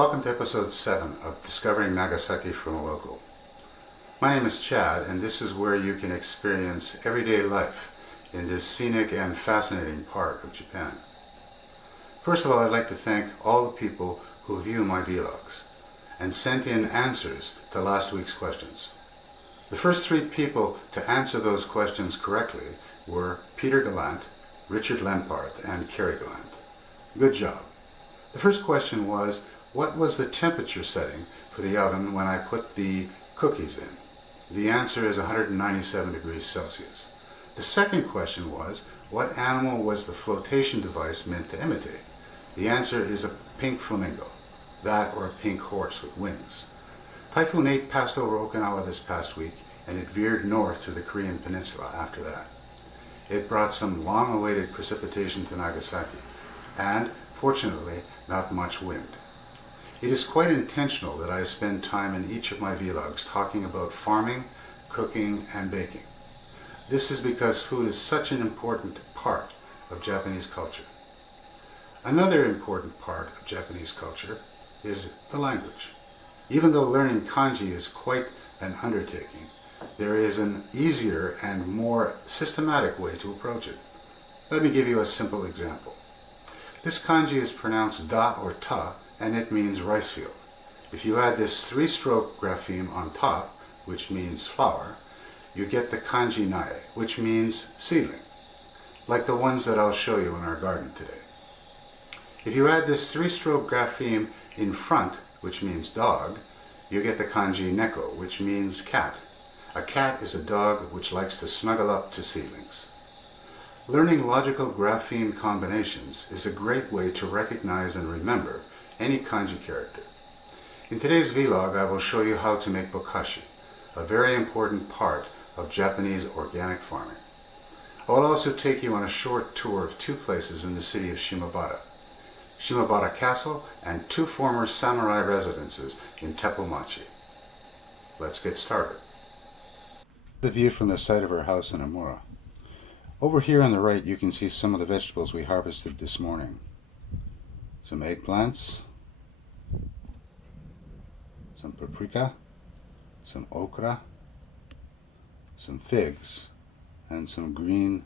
Welcome to episode 7 of Discovering Nagasaki from a Local. My name is Chad, and this is where you can experience everyday life in this scenic and fascinating part of Japan. First of all, I'd like to thank all the people who view my vlogs and sent in answers to last week's questions. The first 3 people to answer those questions correctly were Peter Gallant, Richard Lempart, and Kerry Gallant. Good job. The first question was, what was the temperature setting for the oven when I put the cookies in? The answer is 197 degrees Celsius. The second question was, what animal was the flotation device meant to imitate? The answer is a pink flamingo, that or a pink horse with wings. Typhoon 8 passed over Okinawa this past week, and it veered north to the Korean peninsula after that. It brought some long-awaited precipitation to Nagasaki, and, fortunately, not much wind. It is quite intentional that I spend time in each of my vlogs talking about farming, cooking, and baking. This is because food is such an important part of Japanese culture. Another important part of Japanese culture is the language. Even though learning kanji is quite an undertaking, there is an easier and more systematic way to approach it. Let me give you a simple example. This kanji is pronounced da or ta, and it means rice field. If you add this 3-stroke grapheme on top, which means flower, you get the kanji nae, which means seedling, like the ones that I'll show you in our garden today. If you add this 3-stroke grapheme in front, which means dog, you get the kanji neko, which means cat. A cat is a dog which likes to snuggle up to seedlings. Learning logical grapheme combinations is a great way to recognize and remember any kanji character. In today's vlog, I will show you how to make bokashi, a very important part of Japanese organic farming. I will also take you on a short tour of 2 places in the city of Shimabata, Shimabata Castle and 2 former samurai residences in Teppamachi. Let's get started. The view from the side of our house in Amura. Over here on the right you can see some of the vegetables we harvested this morning. Some eggplants, some paprika, some okra, some figs, and some green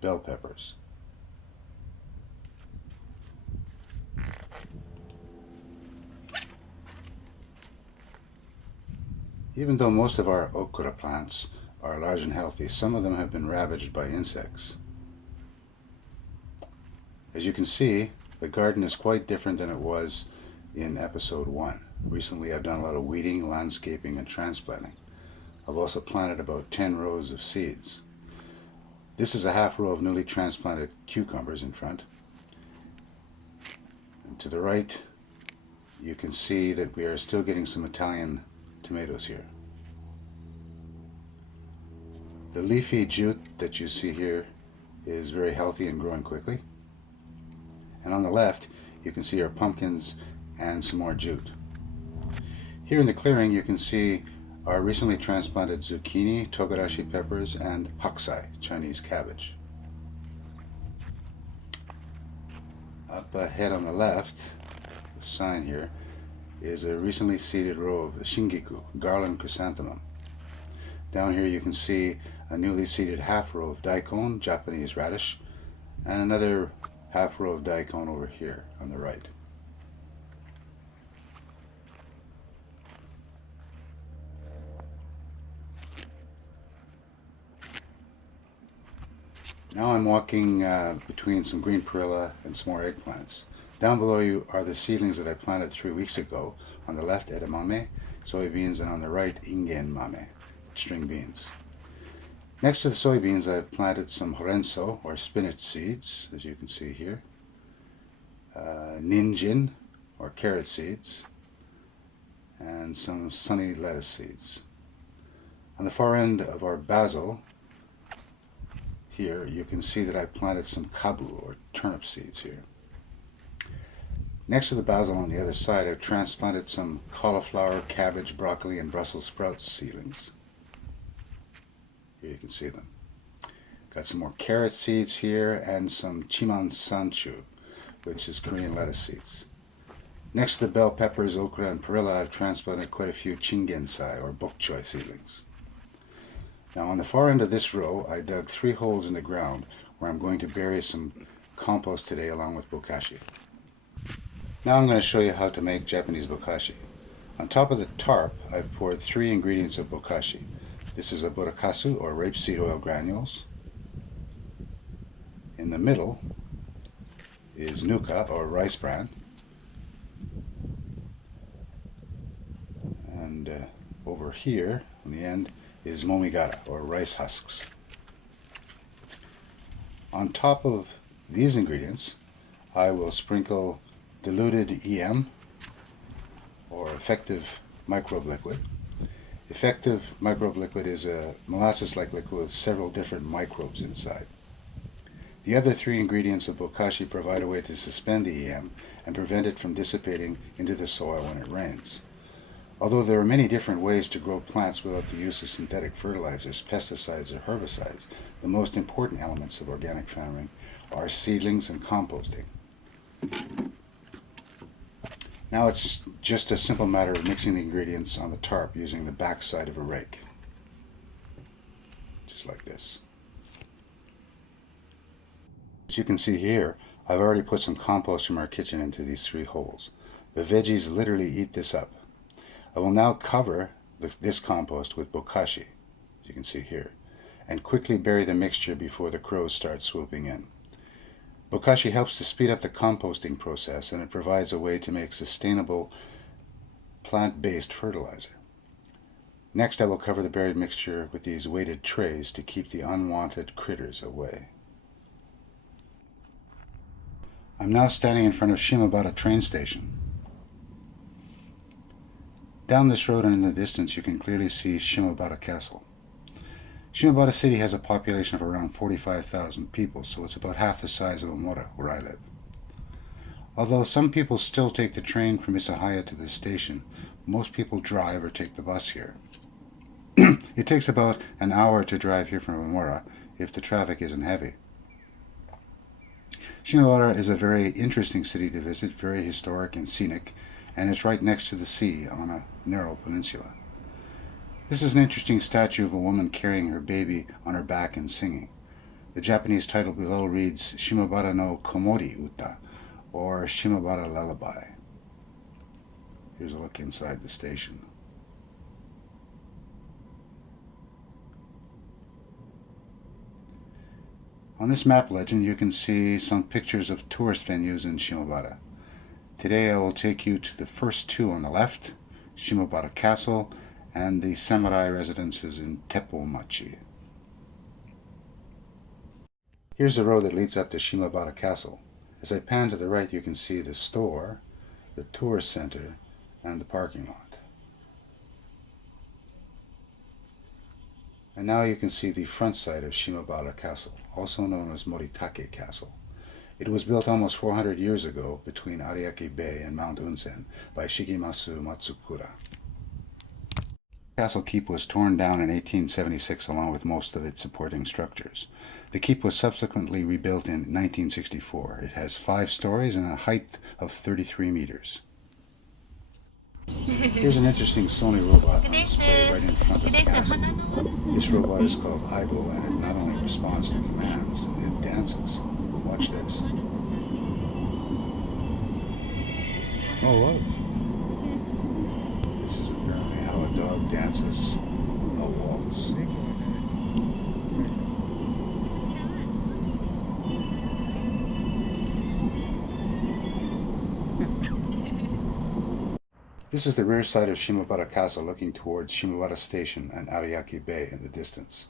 bell peppers. Even though most of our okra plants are large and healthy, some of them have been ravaged by insects. As you can see, the garden is quite different than it was in episode 1. Recently I've done a lot of weeding, landscaping, and transplanting. I've also planted about 10 rows of seeds. This is a half row of newly transplanted cucumbers in front. And to the right you can see that we are still getting some Italian tomatoes here. The leafy jute that you see here is very healthy and growing quickly. And on the left you can see our pumpkins and some more jute. Here in the clearing you can see our recently transplanted zucchini, togarashi peppers, and hakusai, Chinese cabbage. Up ahead on the left, the sign here, is a recently seeded row of shingiku, garland chrysanthemum. Down here you can see a newly seeded half row of daikon, Japanese radish, and another half row of daikon over here on the right. Now I'm walking between some green perilla and some more eggplants. Down below you are the seedlings that I planted 3 weeks ago. On the left, edamame, soybeans, and on the right, ingen mame, string beans. Next to the soybeans, I planted some horenso, or spinach seeds, as you can see here, ninjin, or carrot seeds, and some sunny lettuce seeds. On the far end of our basil, here you can see that I planted some kabu, or turnip seeds here. Next to the basil on the other side, I've transplanted some cauliflower, cabbage, broccoli, and Brussels sprouts seedlings. Here you can see them. Got some more carrot seeds here and some chiman sanchu, which is Korean lettuce seeds. Next to the bell peppers, okra, and perilla, I've transplanted quite a few chingensai, or bok choy seedlings. Now on the far end of this row, I dug 3 holes in the ground where I'm going to bury some compost today along with bokashi. Now I'm going to show you how to make Japanese bokashi. On top of the tarp, I've poured 3 ingredients of bokashi. This is a burakasu, or rapeseed oil granules. In the middle is nuka, or rice bran. And over here, on the end, is momigara, or rice husks. On top of these ingredients, I will sprinkle diluted EM, or effective microbe liquid. Effective microbe liquid is a molasses-like liquid with several different microbes inside. The other 3 ingredients of bokashi provide a way to suspend the EM and prevent it from dissipating into the soil when it rains. Although there are many different ways to grow plants without the use of synthetic fertilizers, pesticides, or herbicides, the most important elements of organic farming are seedlings and composting. Now it's just a simple matter of mixing the ingredients on the tarp using the back side of a rake. Just like this. As you can see here, I've already put some compost from our kitchen into these 3 holes. The veggies literally eat this up. I will now cover this compost with bokashi, as you can see here, and quickly bury the mixture before the crows start swooping in. Bokashi helps to speed up the composting process, and it provides a way to make sustainable plant-based fertilizer. Next, I will cover the buried mixture with these weighted trays to keep the unwanted critters away. I'm now standing in front of Shimabata train station. Down this road and in the distance you can clearly see Shimabata Castle. Shimabata City has a population of around 45,000 people, so it's about half the size of Omura, where I live. Although some people still take the train from Isahaya to this station, most people drive or take the bus here. It takes about an hour to drive here from Omura if the traffic isn't heavy. Shimabata is a very interesting city to visit, very historic and scenic, and it's right next to the sea on a narrow peninsula. This is an interesting statue of a woman carrying her baby on her back and singing. The Japanese title below reads Shimabata no Komori Uta, or Shimabata Lullaby. Here's a look inside the station. On this map legend you can see some pictures of tourist venues in Shimabata. Today I will take you to the first 2 on the left, Shimabata Castle and the samurai residences in Teppomachi. Here's the road that leads up to Shimabata Castle. As I pan to the right you can see the store, the tourist center, and the parking lot. And now you can see the front side of Shimabata Castle, also known as Moritake Castle. It was built almost 400 years ago between Ariake Bay and Mount Unsen by Shigematsu Matsukura. The castle keep was torn down in 1876 along with most of its supporting structures. The keep was subsequently rebuilt in 1964. It has 5 stories and a height of 33 meters. Here's an interesting Sony robot on display right in front of the castle. This robot is called Aibo, and it not only responds to commands, it dances. Watch this. Oh, look. This is apparently how a dog dances a waltz. This is the rear side of Shimabata Castle looking towards Shimabata Station and Ariake Bay in the distance.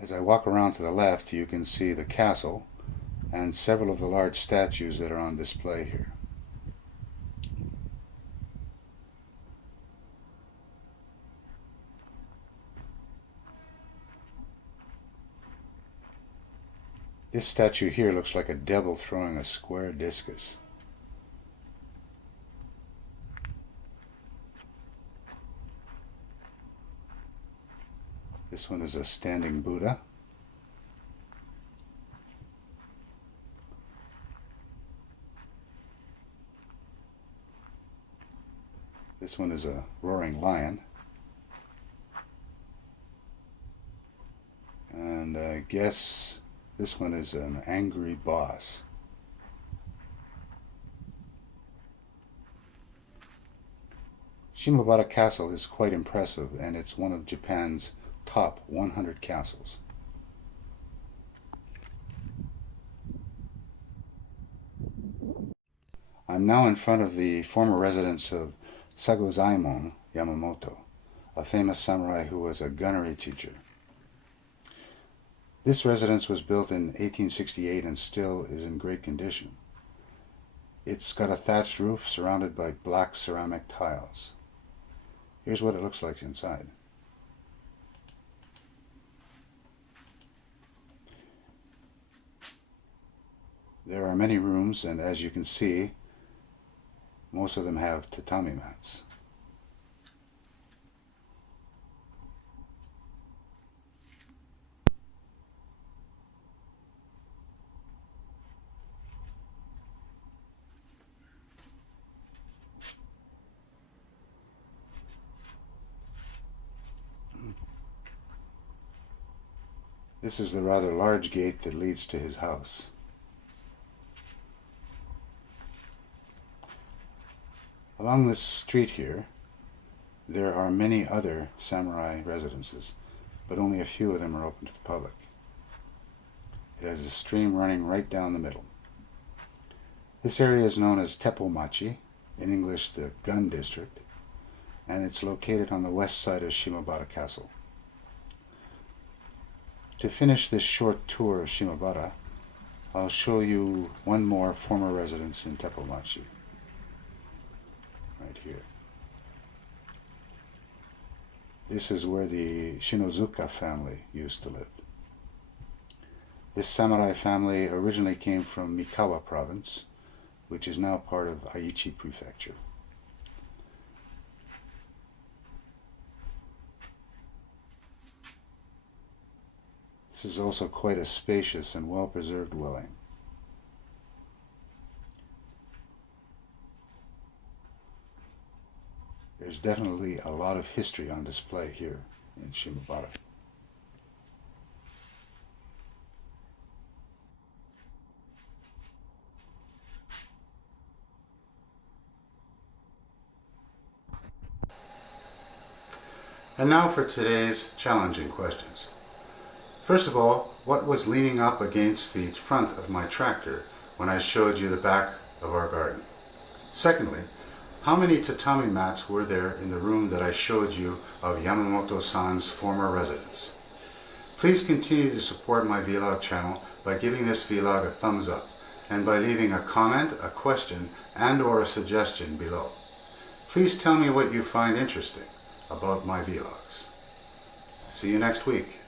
As I walk around to the left, you can see the castle and several of the large statues that are on display here. This statue here looks like a devil throwing a square discus. This one is a standing Buddha. This one is a roaring lion. And I guess this one is an angry boss. Shimabata Castle is quite impressive, and it's one of Japan's top 100 castles. I'm now in front of the former residence of Sagozaemon Yamamoto, a famous samurai who was a gunnery teacher. This residence was built in 1868 and still is in great condition. It's got a thatched roof surrounded by black ceramic tiles. Here's what it looks like inside. There are many rooms, and as you can see, most of them have tatami mats. This is the rather large gate that leads to his house. Along this street here, there are many other samurai residences, but only a few of them are open to the public. It has a stream running right down the middle. This area is known as Teppomachi, in English the Gun District, and it's located on the west side of Shimabata Castle. To finish this short tour of Shimabata, I'll show you one more former residence in Teppomachi, right here. This is where the Shinozuka family used to live. This samurai family originally came from Mikawa province, which is now part of Aichi Prefecture. This is also quite a spacious and well-preserved dwelling. There's definitely a lot of history on display here in Shimabata. And now for today's challenging questions. First of all, what was leaning up against the front of my tractor when I showed you the back of our garden? Secondly, how many tatami mats were there in the room that I showed you of Yamamoto-san's former residence? Please continue to support my vlog channel by giving this vlog a thumbs up and by leaving a comment, a question, and/or a suggestion below. Please tell me what you find interesting about my vlogs. See you next week.